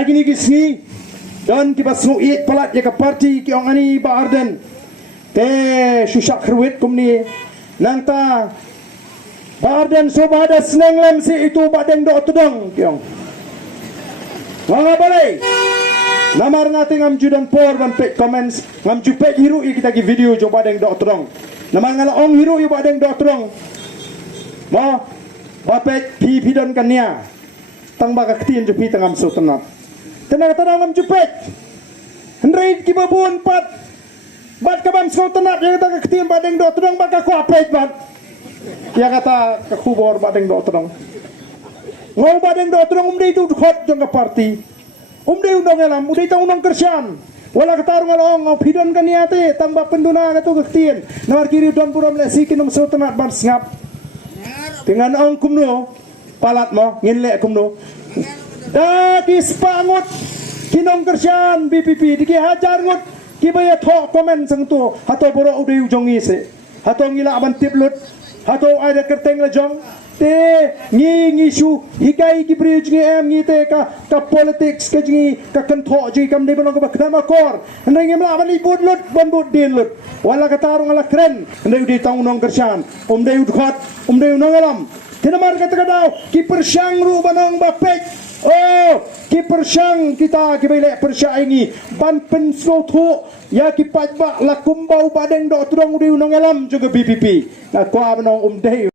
lagi ni kisni dan kita suit palat ya ke parti ki ong ani ba arden te susyak khruit kumni nang ta ba arden so ba ada seneng lem si itu ba deng do tudong ki ong mga balay namar ngati ngam judan por ban pe comments ngam jupe hiru i kita gi video jo ba deng do tudong namar ngala ong hiru i ba deng do tudong mo ba pe pi don kania tang ba ka ktin jo pi tangam so tanap tenang ngam jupe Henry kibabun pat bat kabam so tanap yang kata ketim badeng do tudong baka ko apet bat ya kata ka kubor badeng do tudong ngau badeng do tudong umdei tu khot jong ka parti umdei undang elam umdei ta undang kersian wala katarung along ngau pidon kaniate tamba penduna ka tu ketien nawar kiri don puram le sikin so tanap ban sngap dengan ong kumno palat mo nginle kumno da kispangut kinong kersian BPP diki hajar ngut kibaya thok komen sang tu hato boro udai ujongi se hato ngila aban tiplut hato ada kerteng la jong te ngi shu hikai ki bridge ngi em ngi te ka politics ka jingi ka kentho ji kam de bono ka bakna makor ndai ngi mla aban ibud lut bon bud din lut wala ka tarung ala kren ndai di tang nong kersian dai udkhot dai nong alam tinamar kata daw ki persyang ru banong bapek oh, ki persyang kita ki bele persyang ini ban penslo thu ya ki pajba la kumbau badeng do tudong di unong elam juga BPP na ko abanong dei